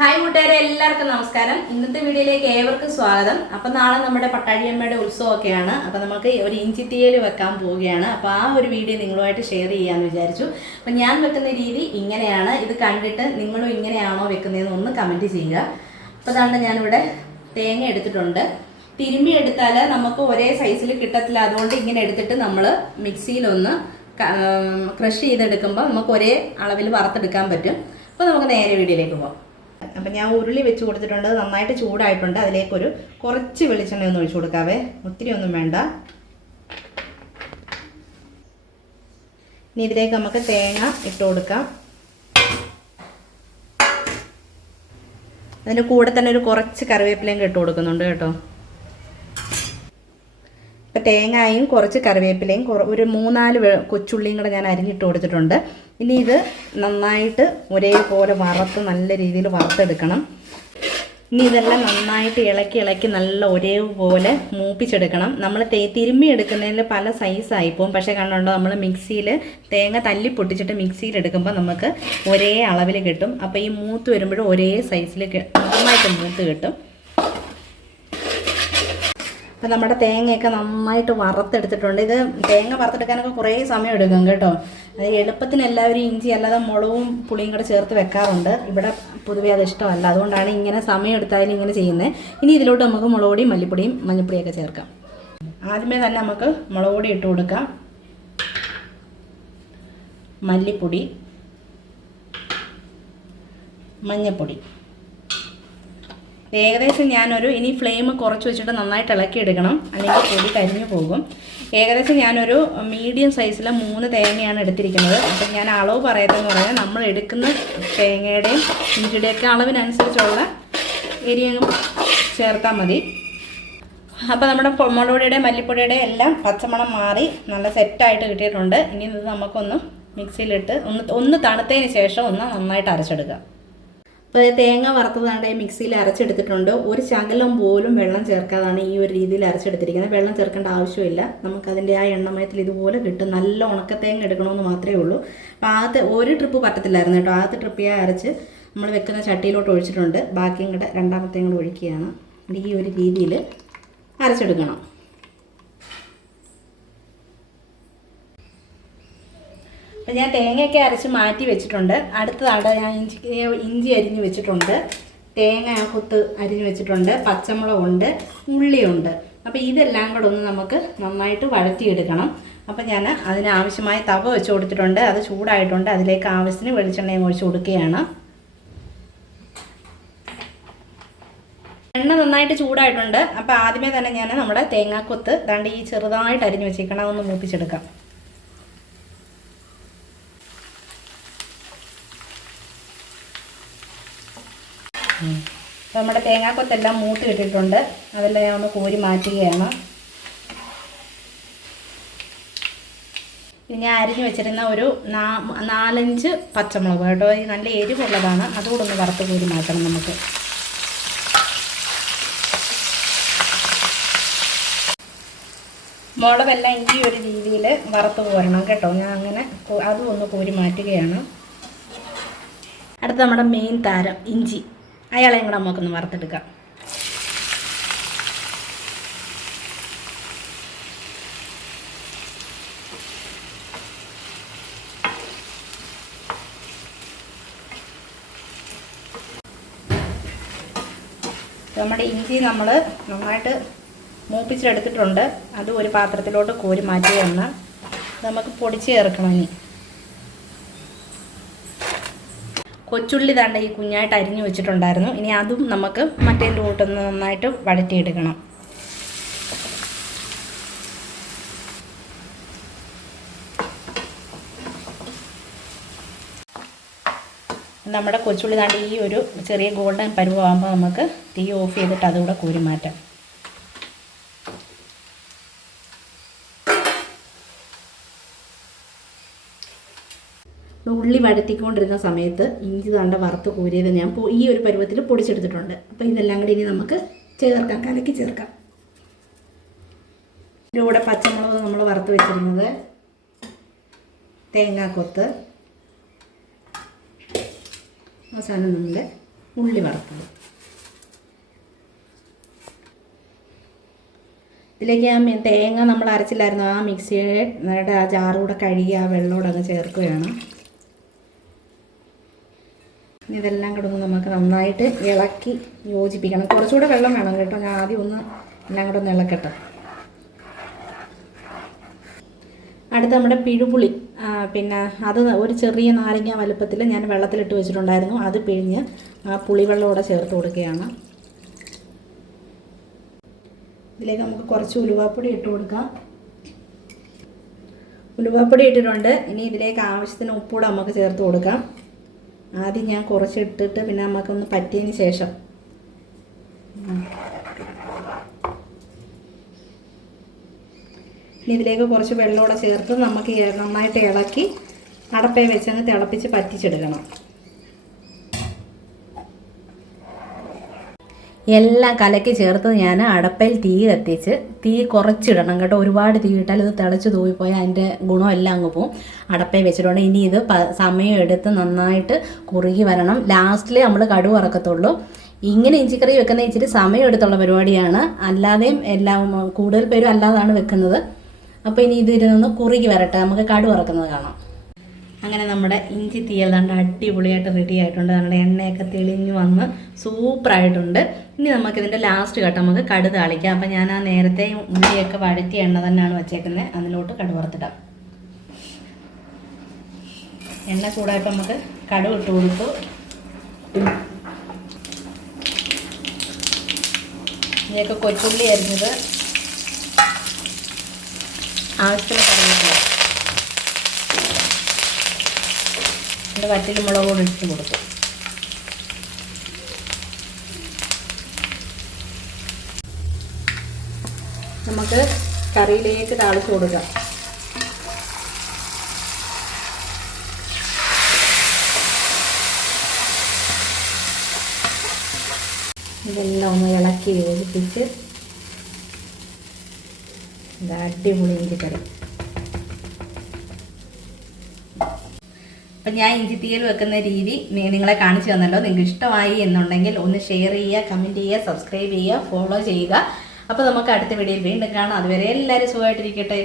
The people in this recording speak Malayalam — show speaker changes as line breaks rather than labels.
ഹായ് കൂട്ടുകാരെ എല്ലാവർക്കും നമസ്കാരം. ഇന്നത്തെ വീഡിയോയിലേക്ക് ഏവർക്കും സ്വാഗതം. അപ്പൊ നാളെ നമ്മുടെ പട്ടാഴിയമ്മയുടെ ഉത്സവമൊക്കെയാണ്. അപ്പൊ നമുക്ക് ഒരു ഇഞ്ചി തീയൽ വെക്കാൻ പോവുകയാണ്. അപ്പൊ ആ ഒരു വീഡിയോ നിങ്ങളുമായിട്ട് ഷെയർ ചെയ്യാന്ന് വിചാരിച്ചു. അപ്പൊ ഞാൻ വെക്കുന്ന രീതി ഇങ്ങനെയാണ്. ഇത് കണ്ടിട്ട് നിങ്ങളും ഇങ്ങനെയാണോ വെക്കുന്നതെന്ന് ഒന്ന് കമന്റ് ചെയ്യുക. അപ്പൊ അതാണ് ഞാനിവിടെ തേങ്ങ എടുത്തിട്ടുണ്ട്. തിരുമ്പി എടുത്താൽ നമുക്ക് ഒരേ സൈസിൽ കിട്ടത്തില്ല. അതുകൊണ്ട് ഇങ്ങനെ എടുത്തിട്ട് നമ്മൾ മിക്സിയിലൊന്ന് ക്രഷ് ചെയ്തെടുക്കുമ്പോൾ നമുക്ക് ഒരേ അളവിൽ വറുത്തെടുക്കാൻ പറ്റും. അപ്പോൾ നമുക്ക് നേരെ വീഡിയോയിലേക്ക് പോകാം അപ്പം ഞാൻ ഉരുളി വെച്ച് കൊടുത്തിട്ടുണ്ട്. നന്നായിട്ട് ചൂടായിട്ടുണ്ട്. അതിലേക്കൊരു കുറച്ച് വെളിച്ചെണ്ണ ഒന്ന് ഒഴിച്ചു കൊടുക്കാവേ. ഒത്തിരി ഒന്നും വേണ്ട. ഇനി ഇതിലേക്ക് നമുക്ക് തേങ്ങ ഇട്ട് കൊടുക്കാം. അതിന്റെ കൂടെ തന്നെ ഒരു കുറച്ച് കറിവേപ്പിലയും ഇട്ട് കൊടുക്കുന്നുണ്ട് കേട്ടോ. ഇപ്പം തേങ്ങായും കുറച്ച് കറിവേപ്പിലയും ഒരു മൂന്നാൽ കൊച്ചുള്ളിയും കൂടെ ഞാൻ അരിഞ്ഞിട്ട് കൊടുത്തിട്ടുണ്ട്. ഇനി ഇത് നന്നായിട്ട് ഒരേപോലെ വറുത്ത് നല്ല രീതിയിൽ വറുത്തെടുക്കണം. ഇനി ഇതെല്ലാം നന്നായിട്ട് ഇളക്കി ഇളക്കി നല്ല ഒരേപോലെ മൂപ്പിച്ചെടുക്കണം. നമ്മൾ തേ തിരുമ്മി എടുക്കുന്നതിൽ പല സൈസായി പോകും. പക്ഷേ കണ്ടുണ്ടോ നമ്മൾ മിക്സിയിൽ തേങ്ങ തല്ലി പൊട്ടിച്ചിട്ട് മിക്സിയിൽ എടുക്കുമ്പോൾ നമുക്ക് ഒരേ അളവിൽ കിട്ടും. അപ്പോൾ ഈ മൂത്ത് വരുമ്പോഴും ഒരേ സൈസിൽ നന്നായിട്ട് മൂത്ത് കിട്ടും. അപ്പം നമ്മുടെ തേങ്ങയൊക്കെ നന്നായിട്ട് വറുത്തെടുത്തിട്ടുണ്ട്. ഇത് തേങ്ങ വറുത്തെടുക്കാനൊക്കെ കുറേ സമയം എടുക്കും കേട്ടോ. അത് എളുപ്പത്തിന് എല്ലാവരും ഇഞ്ചി അല്ലാതെ മുളകും പുളിയും കൂടെ ചേർത്ത് വെക്കാറുണ്ട്. ഇവിടെ പൊതുവേ അത് ഇഷ്ടമല്ല. അതുകൊണ്ടാണ് ഇങ്ങനെ സമയം എടുത്താലും ഇങ്ങനെ ചെയ്യുന്നത് ഇനി ഇതിലോട്ട് നമുക്ക് മുളക് പൊടിയും മല്ലിപ്പൊടിയും മഞ്ഞൾപ്പൊടിയൊക്കെ ചേർക്കാം. ആദ്യമേ തന്നെ നമുക്ക് മുളക് പൊടി ഇട്ട് കൊടുക്കാം. മല്ലിപ്പൊടി മഞ്ഞൾപ്പൊടി. ഏകദേശം ഞാനൊരു ഇനി ഫ്ലെയിം കുറച്ച് വെച്ചിട്ട് നന്നായിട്ട് ഇളക്കി എടുക്കണം. അല്ലെങ്കിൽ പൊടി കരിഞ്ഞു പോകും. ഏകദേശം ഞാനൊരു മീഡിയം സൈസിലെ മൂന്ന് തേങ്ങയാണ് എടുത്തിരിക്കുന്നത്. അപ്പം ഞാൻ അളവ് പറയത്തെന്ന് പറഞ്ഞാൽ നമ്മൾ എടുക്കുന്ന തേങ്ങയുടെയും ഇഞ്ചിയുടെയൊക്കെ അളവിനനുസരിച്ചുള്ള എരിയും ചേർത്താൽ മതി. അപ്പോൾ നമ്മുടെ മുളകുപൊടിയുടെ മല്ലിപ്പൊടിയുടെ എല്ലാം പച്ചമണം മാറി നല്ല സെറ്റായിട്ട് കിട്ടിയിട്ടുണ്ട്. ഇനി ഇത് നമുക്കൊന്ന് മിക്സിയിലിട്ട് ഒന്ന് ഒന്ന് തണുത്തതിന് ശേഷം ഒന്ന് നന്നായിട്ട് അരച്ചെടുക്കുക അപ്പോൾ തേങ്ങ വറുത്തതാണ്ട് മിക്സിയിൽ അരച്ചെടുത്തിട്ടുണ്ട്. ഒരു ശകലം പോലും വെള്ളം ചേർക്കാതാണ് ഈ ഒരു രീതിയിൽ അരച്ചെടുത്തിരിക്കുന്നത്. വെള്ളം ചേർക്കേണ്ട ആവശ്യമില്ല. നമുക്കതിന്റെ ആ എണ്ണമയത്തിൽ ഇതുപോലെ കിട്ടും. നല്ല ഉണക്ക തേങ്ങ എടുക്കണമെന്ന് മാത്രമേ ഉള്ളൂ. അപ്പോൾ ആദ്യത്തെ ഒരു ട്രിപ്പ് പറ്റത്തില്ലായിരുന്നു കേട്ടോ. ആദ്യത്തെ ട്രിപ്പ് അരച്ച് നമ്മൾ വെക്കുന്ന ചട്ടിയിലോട്ട് ഒഴിച്ചിട്ടുണ്ട്. ബാക്കിയും കൂടെ രണ്ടാമത്തെയും കൂടെ ഒഴിക്കുകയാണ്. ഈ ഒരു രീതിയിൽ അരച്ചെടുക്കണം. അപ്പം ഞാൻ തേങ്ങയൊക്കെ അരച്ച് മാറ്റി വെച്ചിട്ടുണ്ട്. അടുത്തതാണ് ഞാൻ ഇഞ്ചി ഇഞ്ചി അരിഞ്ഞ് വെച്ചിട്ടുണ്ട്. തേങ്ങ കൊത്ത് അരിഞ്ഞ് വെച്ചിട്ടുണ്ട്. പച്ചമുളകുണ്ട് ഉള്ളിയുണ്ട് അപ്പോൾ ഇതെല്ലാം കൂടെ ഒന്ന് നമുക്ക് നന്നായിട്ട് വഴറ്റിയെടുക്കണം. അപ്പോൾ ഞാൻ അതിനാവശ്യമായ തവ വെച്ച് കൊടുത്തിട്ടുണ്ട്. അത് ചൂടായിട്ടുണ്ട്. അതിലേക്ക് ആവശ്യത്തിന് വെളിച്ചെണ്ണയും ഒഴിച്ച് കൊടുക്കുകയാണ്. എണ്ണ നന്നായിട്ട് ചൂടായിട്ടുണ്ട്. അപ്പോൾ ആദ്യമേ തന്നെ ഞാൻ നമ്മുടെ തേങ്ങാക്കൊത്ത് ദാണ്ട് ഈ ചെറുതായിട്ട് അരിഞ്ഞ് വെച്ചേക്കണം. അതൊന്ന് മൂപ്പിച്ചെടുക്കാം. നമ്മുടെ തേങ്ങാക്കൊത്തെല്ലാം മൂത്ത് കിട്ടിയിട്ടുണ്ട്. അതെല്ലാം ഞാൻ ഒന്ന് കോരി മാറ്റുകയാണ്. ഞാൻ അരിഞ്ഞു വെച്ചിരുന്ന ഒരു നാ- നാലഞ്ച് പച്ചമുളക് കേട്ടോ. ഈ നല്ല എരിവുള്ളതാണ്. അതുകൂടെ ഒന്ന് വറുത്ത് കോരി മാറ്റണം നമുക്ക്. മുളകെല്ലാം ഈ ഒരു രീതിയിൽ വറുത്ത് കോരണം കേട്ടോ. ഞാൻ അങ്ങനെ അതും ഒന്ന് കോരി മാറ്റുകയാണ്. അടുത്ത നമ്മുടെ മെയിൻ താരം ഇഞ്ചി. അയാളെയും കൂടെ നമുക്കൊന്ന് വറുത്തെടുക്കാം. നമ്മുടെ ഇഞ്ചി നമ്മൾ നന്നായിട്ട് മൂപ്പിച്ചെടുത്തിട്ടുണ്ട്. അത് ഒരു പാത്രത്തിലോട്ട് കോരി മാറ്റുകയാണ് ഇത് നമുക്ക് പൊടിച്ച് ചേർക്കണം ഇനി. കൊച്ചുള്ളി ദാണ്ട ഈ കുഞ്ഞായിട്ട് അരിഞ്ഞു വെച്ചിട്ടുണ്ടായിരുന്നു. ഇനി അതും നമുക്ക് മറ്റേ കൂട്ടൊന്ന് നന്നായിട്ട് വഴറ്റിയെടുക്കണം. നമ്മുടെ കൊച്ചുള്ളി താണ്ടി ഈ ഒരു ചെറിയ ഗോൾഡൻ പരുവാകുമ്പോൾ നമുക്ക് തീ ഓഫ് ചെയ്തിട്ട് അതുകൂടെ കൂരി മാറ്റാം. ഉള്ളി വഴത്തിക്കൊണ്ടിരുന്ന സമയത്ത് ഇഞ്ചി തണ്ട വറുത്ത് കോരിയത് ഞാൻ ഈ ഒരു പരുവത്തിൽ പൊടിച്ചെടുത്തിട്ടുണ്ട്. അപ്പോൾ ഇതെല്ലാം കൂടി ഇനി നമുക്ക് ചേർക്കാം കലക്കി ചേർക്കാം. ഇതിന്റെ കൂടെ പച്ചമുളക് നമ്മൾ വറുത്ത് വെച്ചിരുന്നത് തേങ്ങാക്കൊത്ത് അവസാനം നമ്മൾ ഉള്ളി വറുത്തത്. ഇതിലേക്ക് ആ തേങ്ങ നമ്മൾ അരച്ചില്ലായിരുന്നു. ആ മിക്സിയുടെ ആ ജാറൂടെ കഴുകി ആ വെള്ളമോടെ അങ്ങ് ചേർക്കുകയാണ്. ഇതെല്ലാം കൂടെ ഒന്ന് നമുക്ക് നന്നായിട്ട് ഇളക്കി യോജിപ്പിക്കണം. കുറച്ചുകൂടെ വെള്ളം വേണം കേട്ടോ. ഞാൻ ആദ്യം ഒന്ന് എല്ലാം കൂടെ ഒന്ന് ഇളക്കട്ടെ. അടുത്ത നമ്മുടെ പിഴുപുളി. പിന്നെ അത് ഒരു ചെറിയ നാരങ്ങ വലുപ്പത്തിൽ ഞാൻ വെള്ളത്തിലിട്ട് വെച്ചിട്ടുണ്ടായിരുന്നു. അത് പിഴിഞ്ഞ് ആ പുളിവെള്ളമൂടെ ചേർത്ത് കൊടുക്കുകയാണ്. ഇതിലേക്ക് നമുക്ക് കുറച്ച് ഉലുവാപ്പൊടി ഇട്ട് കൊടുക്കാം. ഉലുവാപ്പൊടി ഇട്ടിട്ടുണ്ട്. ഇനി ഇതിലേക്ക് ആവശ്യത്തിന് ഉപ്പൂടെ നമുക്ക് ചേർത്ത് കൊടുക്കാം. ആദ്യം ഞാൻ കുറച്ച് ഇട്ടിട്ട് പിന്നെ നമുക്കൊന്ന് പറ്റിയതിന് ശേഷം. ഇതിലേക്ക് കുറച്ച് വെള്ളമൂടെ ചേർത്ത് നമുക്ക് നന്നായിട്ട് ഇളക്കി അടപ്പേ വെച്ചങ്ങ് തിളപ്പിച്ച് പറ്റിച്ചെടുക്കണം. എല്ലാം കലക്കി ചേർത്ത് ഞാൻ അടപ്പയിൽ തീ കത്തിച്ച് തീ കുറച്ചിടണം കേട്ടോ. ഒരുപാട് തീ ഇട്ടാൽ ഇത് തിളച്ച് തൂവിപ്പോയാൽ അതിന്റെ ഗുണമെല്ലാം അങ്ങ് പോവും. അടപ്പയിൽ വെച്ചിട്ടുണ്ട്. ഇനി ഇത് സമയം എടുത്ത് നന്നായിട്ട് കുറുകി വരണം. ലാസ്റ്റിൽ നമ്മൾ കടുവ് ഇറക്കത്തുള്ളൂ ഇങ്ങനെ ഇഞ്ചിക്കറി വെക്കുന്ന ഇച്ചിരി സമയം എടുത്തുള്ള പരിപാടിയാണ്. അല്ലാതെയും എല്ലാം കൂടുതൽ പേരും അല്ലാതാണ് വെക്കുന്നത്. അപ്പോൾ ഇനി ഇത് ഇരുന്ന് കുറുകി വരട്ടെ. നമുക്ക് കടുവ് ഇറക്കുന്നത് കാണാം. അങ്ങനെ നമ്മുടെ ഇഞ്ചി തീയൽ ദാണ്ട് അടിപൊളിയായിട്ട് റെഡി ആയിട്ടുണ്ട്. നമ്മുടെ എണ്ണയൊക്കെ തെളിഞ്ഞു വന്ന് സൂപ്പറായിട്ടുണ്ട് ഇനി നമുക്കിതിന്റെ ലാസ്റ്റ് ഘട്ടം നമുക്ക് കടു താളിക്കാം. അപ്പം ഞാൻ ആ നേരത്തെ ഉള്ളിയൊക്കെ വഴറ്റിയ എണ്ണ തന്നെയാണ് വെച്ചേക്കുന്നത് അതിലോട്ട് കടു വറുത്തിടാം. എണ്ണ ചൂടായപ്പോൾ നമുക്ക് കടു ഇട്ട് കൊടുത്തു. ഇതിലേക്ക് കൊച്ചുള്ളി അരിഞ്ഞത് ആവശ്യത്തിന് കറിവേപ്പില എന്റെ വറ്റൽ മുളക് കൂടി ഇട്ട് കൊടുക്കും നമുക്ക് കറിയിലേക്ക് താളിച്ച് കൊടുക്കാം. ഇതെല്ലാം ഒന്ന് ഇളക്കി യോജിപ്പിച്ച് അടിപൊളി ഇഞ്ചിക്കറി. അപ്പം ഞാൻ ഇഞ്ചി തീയൽ വെക്കുന്ന രീതി നിങ്ങളെ കാണിച്ചു തന്നല്ലോ. നിങ്ങൾക്ക് ഇഷ്ടമായി എന്നുണ്ടെങ്കിൽ ഒന്ന് ഷെയർ ചെയ്യുക കമന്റ് ചെയ്യുക സബ്സ്ക്രൈബ് ചെയ്യുക ഫോളോ ചെയ്യുക. അപ്പോൾ നമുക്ക് അടുത്ത വീഡിയോയിൽ വീണ്ടും കാണാം. അതുവരെ എല്ലാവരും സുഖമായിട്ടിരിക്കട്ടെ.